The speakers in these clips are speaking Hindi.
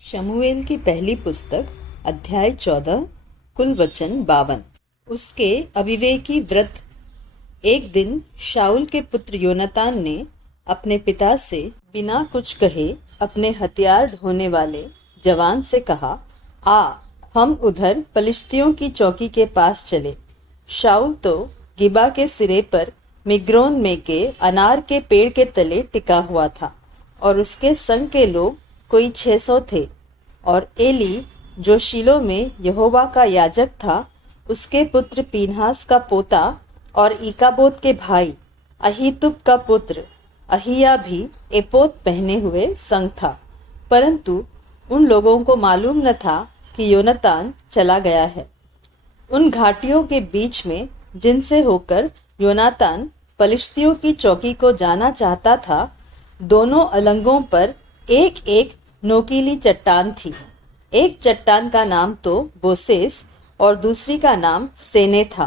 शमूएल की पहली पुस्तक अध्याय 14 कुल वचन 52। उसके अविवेकी व्रत। एक दिन शाऊल के पुत्र योनातान ने अपने पिता से बिना कुछ कहे अपने हथियार ढोने वाले जवान से कहा, आ हम उधर पलिश्तियों की चौकी के पास चले। शाऊल तो गिबा के सिरे पर मिग्रोन में के अनार के पेड़ के तले टिका हुआ था और उसके संग के लोग कोई 600 थे। और एली जो शीलो में यहोवा का याजक था, उसके पुत्र पीनहास का पोता और इकाबोद के भाई अहीतुब का पुत्र अहिया भी एपोद पहने हुए संग था। परंतु उन लोगों को मालूम न था कि योनातान चला गया है। उन घाटियों के बीच में जिनसे होकर योनातान पलिश्तियों की चौकी को जाना चाहता था, दोनों अलंगों पर एक एक नोकीली चट्टान थी। एक चट्टान का नाम तो बोसेस और दूसरी का नाम सेने था।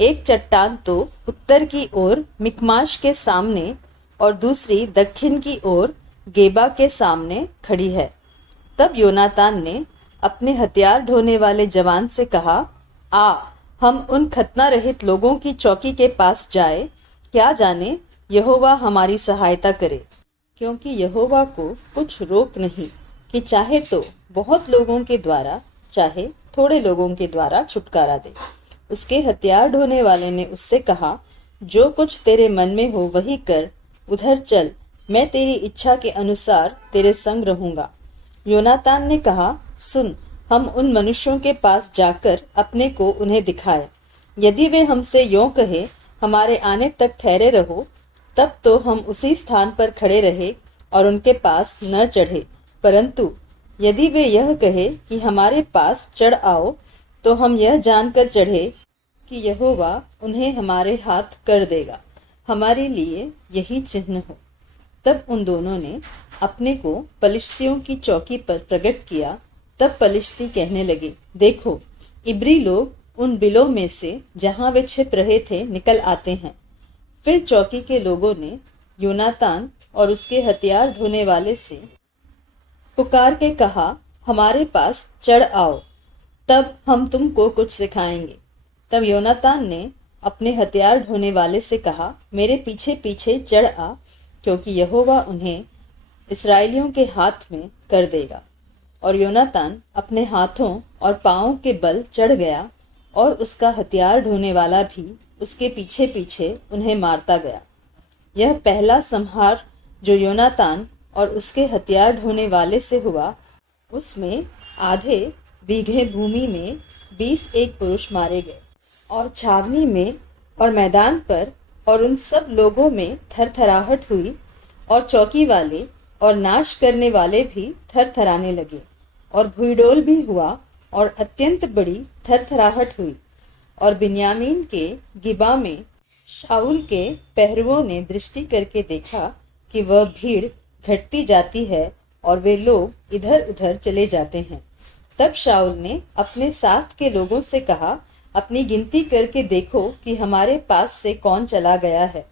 एक चट्टान तो उत्तर की ओर मिकमाश के सामने और दूसरी दक्षिण की ओर गेबा के सामने खड़ी है। तब योनातान ने अपने हथियार ढोने वाले जवान से कहा, आ हम उन खतना रहित लोगों की चौकी के पास जाए, क्या जाने यहोवा हमारी सहायता करे। क्योंकि यहोवा को कुछ रोक नहीं कि चाहे तो बहुत लोगों के द्वारा चाहे थोड़े लोगों के द्वारा छुटकारा दे। उसके हथियार ढोने वाले ने उससे कहा, जो कुछ तेरे मन में हो वही कर, उधर चल, मैं तेरी इच्छा के अनुसार तेरे संग रहूंगा। योनातान ने कहा, सुन, हम उन मनुष्यों के पास जाकर अपने को उन्हें दिखाए। यदि वे हमसे यों कहे, हमारे आने तक ठहरे रहो, तब तो हम उसी स्थान पर खड़े रहे और उनके पास न चढ़े। परंतु यदि वे यह कहे कि हमारे पास चढ़ आओ, तो हम यह जानकर चढ़े कि यहोवा उन्हें हमारे हाथ कर देगा। हमारे लिए यही चिन्ह हो। तब उन दोनों ने अपने को पलिश्तियों की चौकी पर प्रकट किया। तब पलिश्ती कहने लगे, देखो, इब्री लोग उन बिलों में से जहां वे छिप रहे थे निकल आते हैं। फिर चौकी के लोगों ने योनातान और उसके हथियार ढोने वाले से पुकार के कहा, हमारे पास चढ़ आओ, तब हम तुमको कुछ सिखाएंगे। तब योनातान ने अपने हथियार ढोने वाले से कहा, मेरे पीछे पीछे चढ़ आ, क्योंकि यहोवा उन्हें इस्राएलियों के हाथ में कर देगा। और योनातान अपने हाथों और पांवों के बल चढ़ गया और उसका हथियार ढोने वाला भी उसके पीछे पीछे उन्हें मारता गया। यह पहला संहार जो योनातान और उसके हथियार ढोने वाले से हुआ, उसमें आधे बीघे भूमि में 20 एक पुरुष मारे गए। और छावनी में और मैदान पर और उन सब लोगों में थरथराहट हुई, और चौकी वाले और नाश करने वाले भी थरथराने लगे। और भूईडोल भी हुआ और अत्यंत बड़ी थरथराहट हुई। और बिन्यामीन के गिबा में शाऊल के पहरुओं ने दृष्टि करके देखा कि वह भीड़ घटती जाती है और वे लोग इधर उधर चले जाते हैं। तब शाऊल ने अपने साथ के लोगों से कहा, अपनी गिनती करके देखो कि हमारे पास से कौन चला गया है।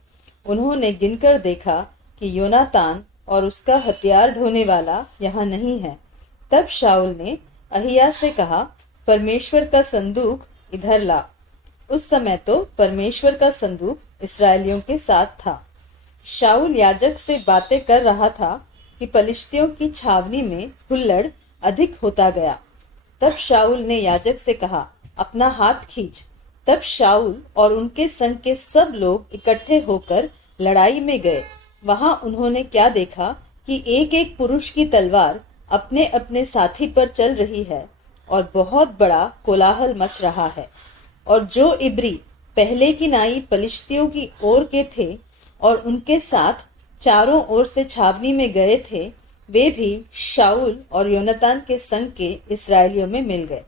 उन्होंने गिनकर देखा कि योनातान और उसका हथियार ढोने वाला यहाँ नहीं है। तब शाऊल ने अहिया से कहा, परमेश्वर का संदूक इधर ला। उस समय तो परमेश्वर का संदूक इस्राएलियों के साथ था। शाऊल याजक से बातें कर रहा था कि पलिश्तियों की छावनी में हुल्लड़ अधिक होता गया। तब शाऊल ने याजक से कहा, अपना हाथ खींच। तब शाऊल और उनके संग के सब लोग इकट्ठे होकर लड़ाई में गए। वहां उन्होंने क्या देखा कि एक एक पुरुष की तलवार अपने अपने साथी पर चल रही है और बहुत बड़ा कोलाहल मच रहा है। और जो इब्री पहले की नाई पलिश्तियों की ओर के थे और उनके साथ चारों ओर से छावनी में गए थे, वे भी शाऊल और योनातान के संग के इस्राएलियों में मिल गए।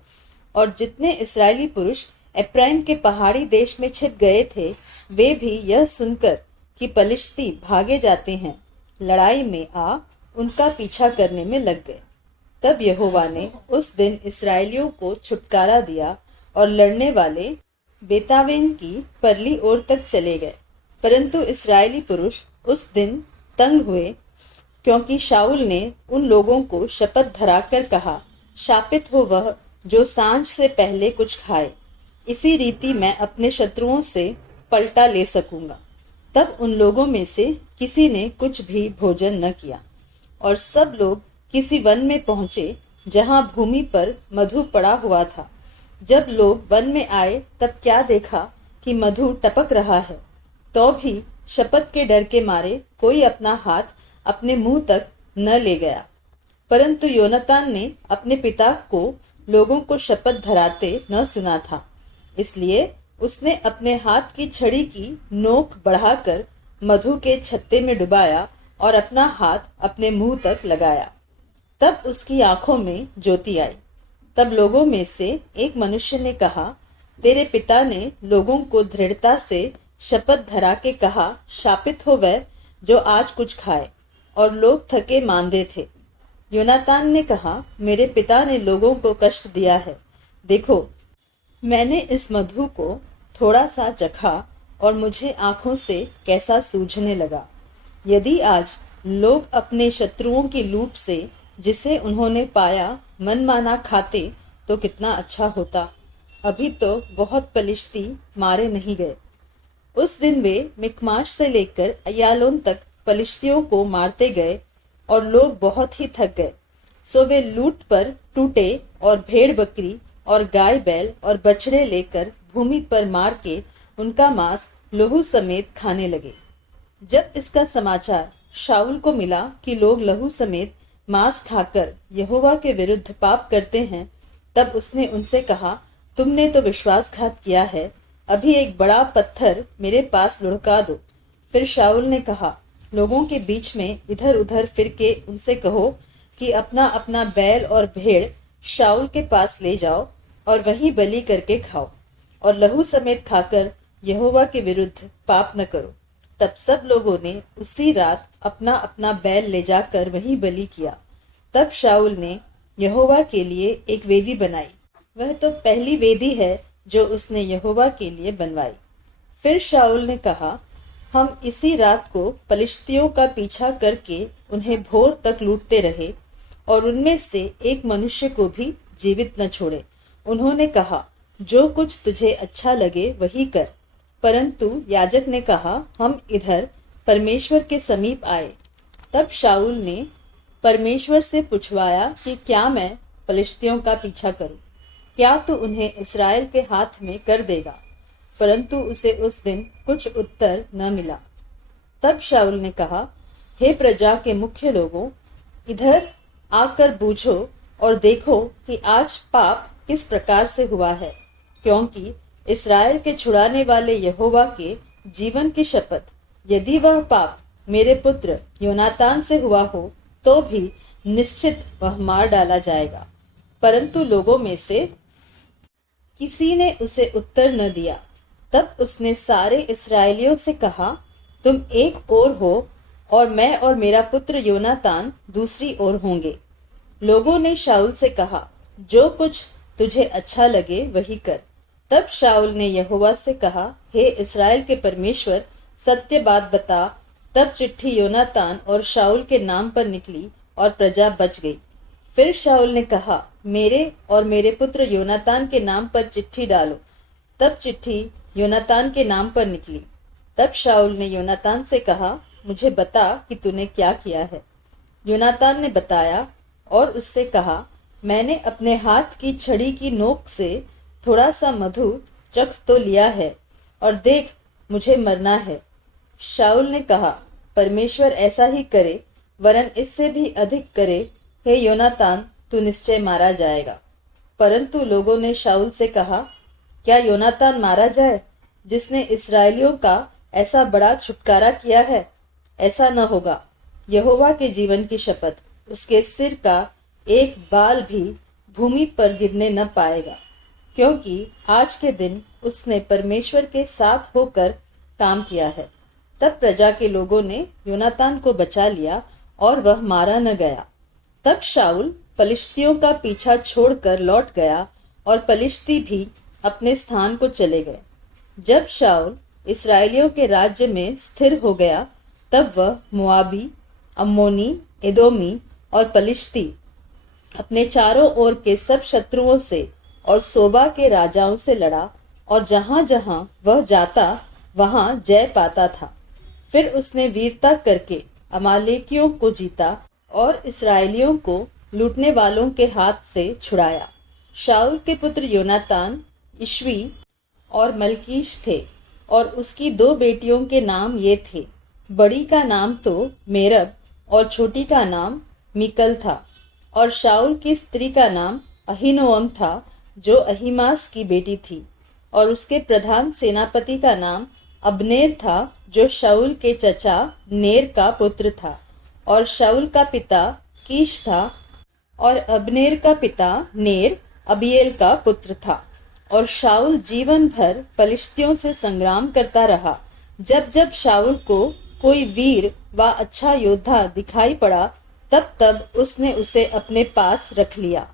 और जितने इस्राएली पुरुष एप्रैम के पहाड़ी देश में छिप गए थे, वे भी यह सुनकर कि पलिश्ती भागे जाते हैं, लड़ाई में आ उनका पीछा करने में लग गए। तब यहोवा ने उस दिन इस्राएलियों को छुटकारा दिया और लड़ने वाले बेतावेन की परली ओर तक चले गए। परंतु इस्राएली पुरुष उस दिन तंग हुए क्योंकि शाऊल ने उन लोगों को शपथ धराकर कहा, शापित हो वह जो सांझ से पहले कुछ खाए, इसी रीति मैं अपने शत्रुओं से पलटा ले सकूंगा। तब उन लोगों में से किसी ने कुछ भी भोजन न किया, और सब लोग किसी वन में पहुंचे जहां भूमि पर मधु पड़ा हुआ था। जब लोग वन में आए तब क्या देखा कि मधु टपक रहा है, तो भी शपथ के डर के मारे कोई अपना हाथ अपने मुंह तक न ले गया। परंतु योनातान ने अपने पिता को लोगों को शपथ धराते न सुना था, इसलिए उसने अपने हाथ की छड़ी की नोक बढ़ाकर मधु के छत्ते में डुबाया और अपना हाथ अपने मुंह तक लगाया। तब उसकी आंखों में ज्योति आई। तब लोगों में से एक मनुष्य ने कहा, तेरे पिता ने लोगों को दृढ़ता से शपथ धरा के कहा, शापित हो वह जो आज कुछ खाए। और लोग थके मांदे थे। योनातान ने कहा, मेरे पिता ने लोगों को कष्ट दिया है। देखो, मैंने इस मधु को थोड़ा सा चखा और मुझे आंखों से कैसा सूझने लगा। यदि आज लोग अपने शत्रुओं की लूट से जिसे उन्होंने पाया मनमाना खाते तो कितना अच्छा होता। अभी तो बहुत पलिश्ती मारे नहीं गए। उस दिन वे मिकमाश से लेकर अय्यालोन तक पलिश्तियों को मारते गए और लोग बहुत ही थक गए। सो वे लूट पर टूटे और भेड़ बकरी और गाय बैल और बछड़े लेकर भूमि पर मार के उनका मांस लहू समेत खाने लगे। जब इसका समाचार शाऊल को मिला कि लोग लहू समेत मांस खाकर यहोवा के विरुद्ध पाप करते हैं, तब उसने उनसे कहा, तुमने तो विश्वासघात किया है। अभी एक बड़ा पत्थर मेरे पास लुढ़का दो। फिर शाऊल ने कहा, लोगों के बीच में इधर उधर फिर के उनसे कहो कि अपना अपना बैल और भेड़ शाऊल के पास ले जाओ और वही बलि करके खाओ और लहू समेत खाकर यहोवा के विरुद्ध पाप न करो। तब सब लोगों ने उसी रात अपना अपना बैल ले जाकर वही बलि किया। तब शाऊल ने यहोवा के लिए एक वेदी बनाई। वह तो पहली वेदी है जो उसने यहोवा के लिए बनवाई। फिर शाऊल ने कहा, हम इसी रात को पलिश्तियों का पीछा करके उन्हें भोर तक लूटते रहे और उनमें से एक मनुष्य को भी जीवित न छोड़े। उन्होंने कहा, जो कुछ तुझे अच्छा लगे वही कर। परंतु याजक ने कहा, हम इधर परमेश्वर के समीप आए। तब शाऊल ने परमेश्वर से पूछवाया कि क्या मैं पलिश्तियों का पीछा करूं? क्या तू उन्हें इस्राएल के हाथ में कर देगा? परंतु उसे उस दिन कुछ उत्तर न मिला। तब शाऊल ने कहा, हे प्रजा के मुख्य लोगों, इधर आकर बूझो और देखो कि आज पाप किस प्रकार से हुआ है, क्योंकि इस्राएल के छुड़ाने वाले यहोवा के जीवन की शपथ, यदि वह पाप मेरे पुत्र योनातान से हुआ हो तो भी निश्चित वह मार डाला जाएगा। परंतु लोगों में से किसी ने उसे उत्तर न दिया। तब उसने सारे इस्राएलियों से कहा, तुम एक ओर हो और मैं और मेरा पुत्र योनातान दूसरी ओर होंगे। लोगों ने शाऊल से कहा, जो कुछ तुझे अच्छा लगे वही कर। तब शाऊल ने यहोवा से कहा, हे इस्राएल के परमेश्वर, सत्य बात बता। तब चिट्ठी योनातान और शाऊल के नाम पर निकली और प्रजा बच गई। फिर शाऊल ने कहा, मेरे और मेरे पुत्र योनातान के नाम पर चिट्ठी डालो। तब चिट्ठी योनातान के नाम पर निकली। तब शाऊल ने योनातान से कहा, मुझे बता कि तूने क्या किया है। योनातान ने बताया और उससे कहा, मैंने अपने हाथ की छड़ी की नोक से थोड़ा सा मधु चख तो लिया है और देख, मुझे मरना है। शाऊल ने कहा, परमेश्वर ऐसा ही करे, वरन इससे भी अधिक करे। हे योनातान, तू निश्चय मारा जाएगा। परंतु लोगों ने शाऊल से कहा, क्या योनातान मारा जाए जिसने इस्राएलियों का ऐसा बड़ा छुटकारा किया है? ऐसा न होगा। यहोवा के जीवन की शपथ, उसके सिर का एक बाल भी भूमि पर गिरने न पाएगा, क्योंकि आज के दिन उसने परमेश्वर के साथ होकर काम किया है। तब प्रजा के लोगों ने योनातान को बचा लिया और वह मारा न गया। तब शाऊल पलिश्तियों का पीछा छोड़कर लौट गया और पलिश्ती भी अपने स्थान को चले गए। जब शाऊल इस्राएलियों के राज्य में स्थिर हो गया, तब वह मोआबी, अम्मोनी एदोमी और पलिश्ती अपने चारों ओर के सब शत्रुओं से और सोबा के राजाओं से लड़ा और जहां जहां वह जाता वहां जय पाता था। फिर उसने वीरता करके अमालेकियों को जीता और इसराइलियों को लूटने वालों के हाथ से छुड़ाया। शाऊल के पुत्र योनातान इश्वी और मलकीश थे और उसकी दो बेटियों के नाम ये थे। बड़ी का नाम तो मेरब और छोटी का नाम मिकल था। और शाऊल की स्त्री का नाम अहीनोअम था जो अहीमास की बेटी थी। और उसके प्रधान सेनापति का नाम अब्नेर था जो शाऊल के चचा नेर का पुत्र था। और शाऊल का पिता कीश था और अब्नेर का पिता नेर अबीएल का पुत्र था। और शाऊल जीवन भर पलिश्तियों से संग्राम करता रहा। जब जब शाऊल को कोई वीर व अच्छा योद्धा दिखाई पड़ा तब तब उसने उसे अपने पास रख लिया।